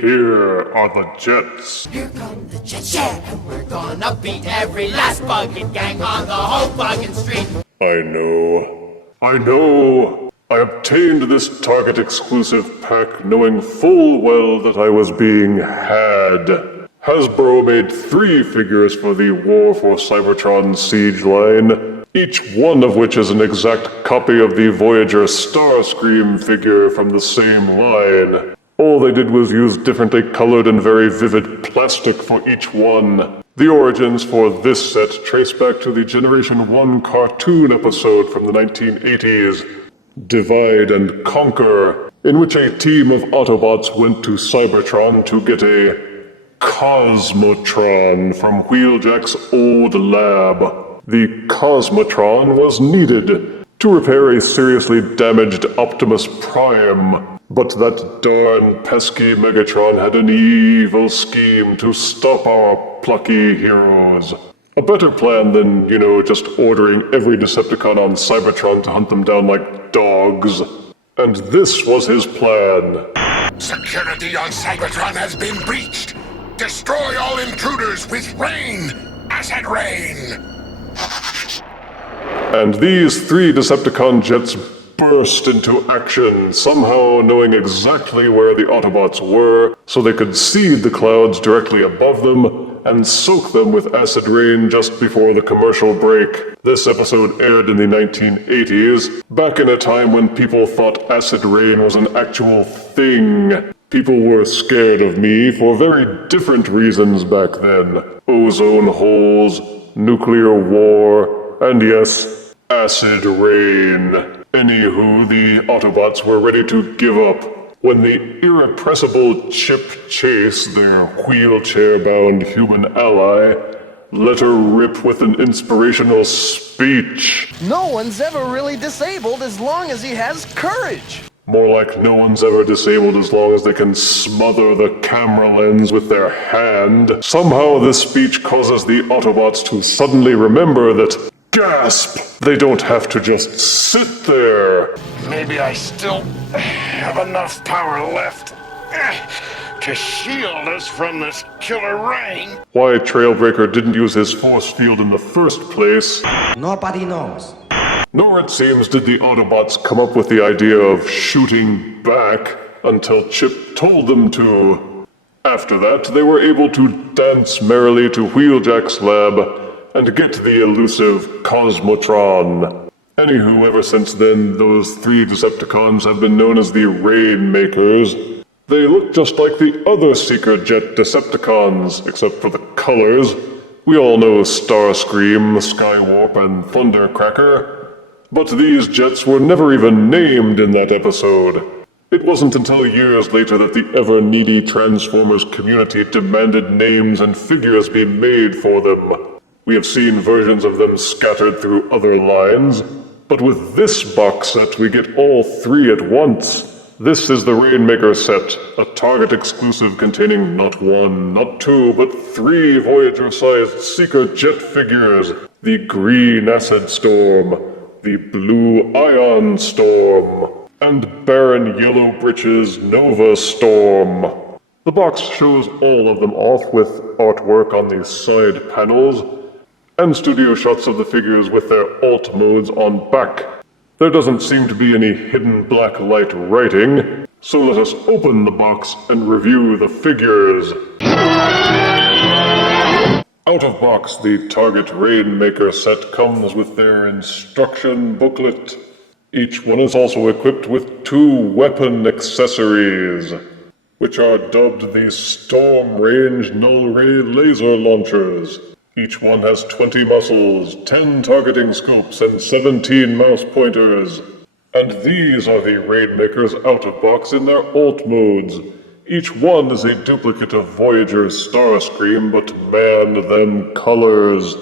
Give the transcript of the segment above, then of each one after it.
Here are the jets. Here come the jets, yeah, and we're gonna beat every last buggin' gang on the whole buggin' street. I know. I obtained this Target exclusive pack knowing full well that I was being had. Hasbro made 3 figures for the War for Cybertron siege line, each one of which is an exact copy of the Voyager Starscream figure from the same line. All they did was use differently colored and very vivid plastic for each one. The origins for this set trace back to the Generation 1 cartoon episode from the 1980s, Divide and Conquer, in which a team of Autobots went to Cybertron to get a Cosmotron from Wheeljack's old lab. The Cosmotron was needed to repair a seriously damaged Optimus Prime. But that darn pesky Megatron had an evil scheme to stop our plucky heroes. A better plan than, just ordering every Decepticon on Cybertron to hunt them down like dogs. And this was his plan. Security on Cybertron has been breached. Destroy all intruders with rain! Acid rain! And these 3 Decepticon jets burst into action, somehow knowing exactly where the Autobots were, so they could seed the clouds directly above them and soak them with acid rain just before the commercial break. This episode aired in the 1980s, back in a time when people thought acid rain was an actual thing. People were scared of me for very different reasons back then. Ozone holes, nuclear war, and yes, acid rain. Anywho, the Autobots were ready to give up when the irrepressible Chip Chase, their wheelchair-bound human ally, let her rip with an inspirational speech. No one's ever really disabled as long as he has courage. More like no one's ever disabled as long as they can smother the camera lens with their hand. Somehow this speech causes the Autobots to suddenly remember that, gasp! They don't have to just sit there. Maybe I still have enough power left to shield us from this killer rain. Why Trailbreaker didn't use his force field in the first place, Nobody knows. nor it seems did the Autobots come up with the idea of shooting back until Chip told them to. After that, they were able to dance merrily to Wheeljack's lab and get the elusive Cosmotron. Anywho, ever since then, those 3 Decepticons have been known as the Rainmakers. They look just like the other Seeker Jet Decepticons, except for the colors. We all know Starscream, Skywarp, and Thundercracker. But these jets were never even named in that episode. It wasn't until years later that the ever-needy Transformers community demanded names and figures be made for them. We have seen versions of them scattered through other lines, but with this box set we get all 3 at once. This is the Rainmaker set, a Target exclusive containing not 1, not 2, but 3 Voyager-sized Seeker jet figures. The Green Acid Storm, the Blue Ion Storm, and Baron Yellow Britches Nova Storm. The box shows all of them off with artwork on the side panels, and studio shots of the figures with their alt modes on back. There doesn't seem to be any hidden black light writing, so let us open the box and review the figures. Out of box, the Target Rainmaker set comes with their instruction booklet. Each one is also equipped with 2 weapon accessories, which are dubbed the Storm Range Null Ray Laser Launchers. Each one has 20 muscles, 10 targeting scopes, and 17 mouse pointers. And these are the Rainmakers out of box in their alt modes. Each one is a duplicate of Voyager's Starscream, but man them colors.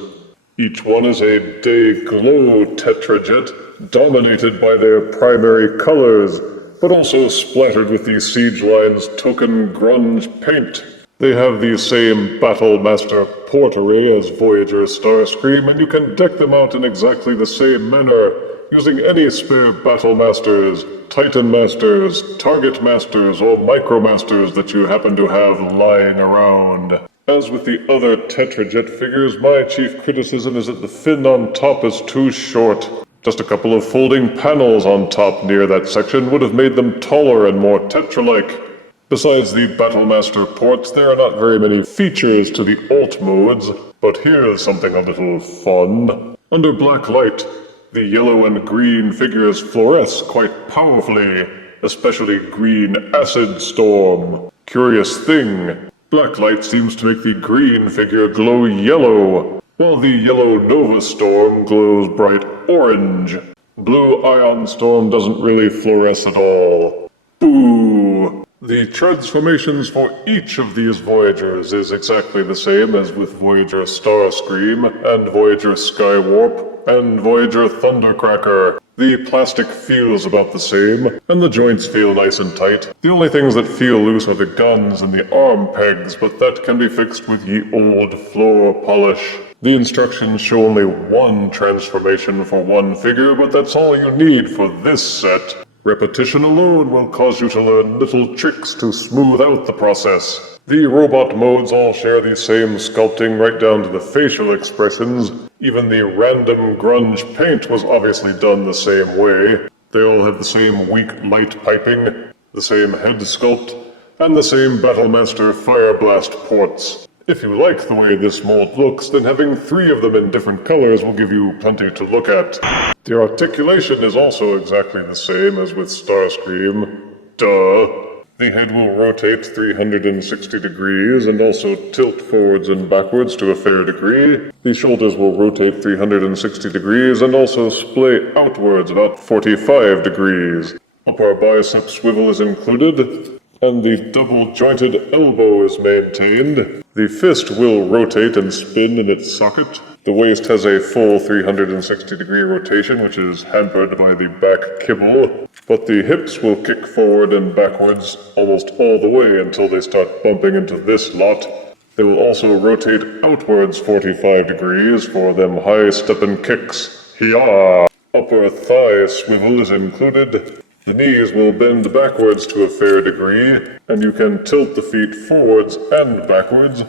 Each one is a day-glow Tetrajet, dominated by their primary colors, but also splattered with the Siege Line's token grunge paint. They have the same Battlemaster port array as Voyager's Starscream, and you can deck them out in exactly the same manner, using any spare Battle Masters, Titan Masters, Target Masters, or Micro Masters that you happen to have lying around. As with the other Tetrajet figures, my chief criticism is that the fin on top is too short. Just a couple of folding panels on top near that section would have made them taller and more Tetra-like. Besides the Battlemaster ports, there are not very many features to the alt modes, but here's something a little fun. Under black light, the yellow and green figures fluoresce quite powerfully, especially green Acid Storm. Curious thing, black light seems to make the green figure glow yellow, while the yellow Nova Storm glows bright orange. Blue Ion Storm doesn't really fluoresce at all. Boo! The transformations for each of these Voyagers is exactly the same as with Voyager Starscream, and Voyager Skywarp, and Voyager Thundercracker. The plastic feels about the same, and the joints feel nice and tight. The only things that feel loose are the guns and the arm pegs, but that can be fixed with ye old floor polish. The instructions show only one transformation for one figure, but that's all you need for this set. Repetition alone will cause you to learn little tricks to smooth out the process. The robot modes all share the same sculpting right down to the facial expressions. Even the random grunge paint was obviously done the same way. They all have the same weak light piping, the same head sculpt, and the same Battlemaster Fire Blast ports. If you like the way this mold looks, then having 3 of them in different colors will give you plenty to look at. The articulation is also exactly the same as with Starscream. Duh. The head will rotate 360 degrees and also tilt forwards and backwards to a fair degree. The shoulders will rotate 360 degrees and also splay outwards about 45 degrees. Upper bicep swivel is included, and the double-jointed elbow is maintained. The fist will rotate and spin in its socket. The waist has a full 360-degree rotation, which is hampered by the back kibble, but the hips will kick forward and backwards almost all the way until they start bumping into this lot. They will also rotate outwards 45 degrees for them high-steppin' kicks. Hee-ah! Upper thigh swivel is included. The knees will bend backwards to a fair degree, and you can tilt the feet forwards and backwards,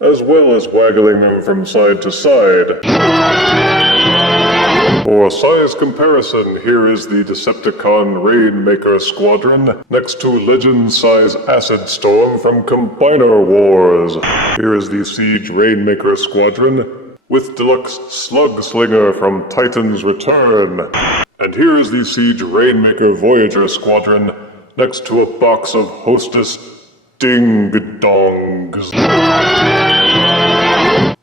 as well as waggling them from side to side. For size comparison, here is the Decepticon Rainmaker Squadron next to Legend-size Acid Storm from Combiner Wars. Here is the Siege Rainmaker Squadron with Deluxe Slug Slinger from Titan's Return. And here is the Siege Rainmaker Voyager Squadron next to a box of Hostess Ding-dongs.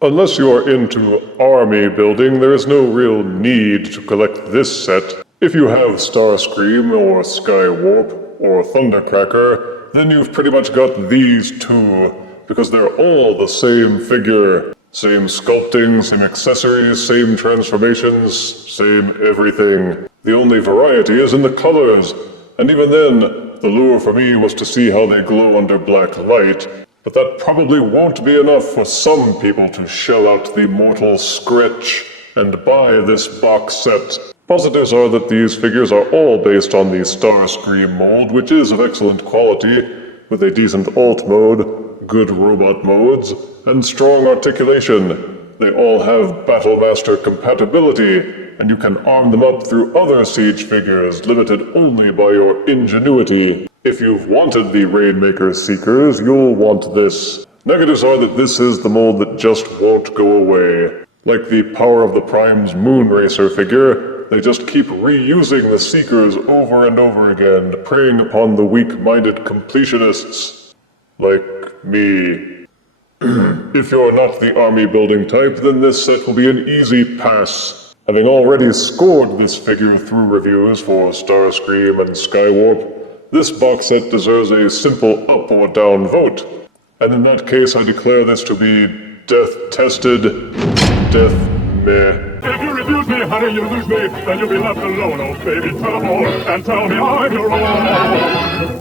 Unless you are into army building, there is no real need to collect this set. If you have Starscream or Skywarp or Thundercracker, then you've pretty much got these 2, because they're all the same figure. Same sculpting, same accessories, same transformations, same everything. The only variety is in the colors, and even then, the lure for me was to see how they glow under black light. But that probably won't be enough for some people to shell out the mortal scratch and buy this box set. Positives are that these figures are all based on the Starscream mold, which is of excellent quality, with a decent alt mode, good robot modes, and strong articulation. They all have Battlemaster compatibility, and you can arm them up through other Siege figures, limited only by your ingenuity. If you've wanted the Rainmaker Seekers, you'll want this. Negatives are that this is the mold that just won't go away. Like the Power of the Prime's Moonracer figure, they just keep reusing the Seekers over and over again, preying upon the weak-minded completionists. Like me. If you're not the army building type, then this set will be an easy pass. Having already scored this figure through reviews for Starscream and Skywarp, this box set deserves a simple up or down vote. And in that case, I declare this to be death-tested, death-meh. If you refuse me, honey, you lose me, then you'll be left alone, oh baby. Tell them all, and tell me I'm your own.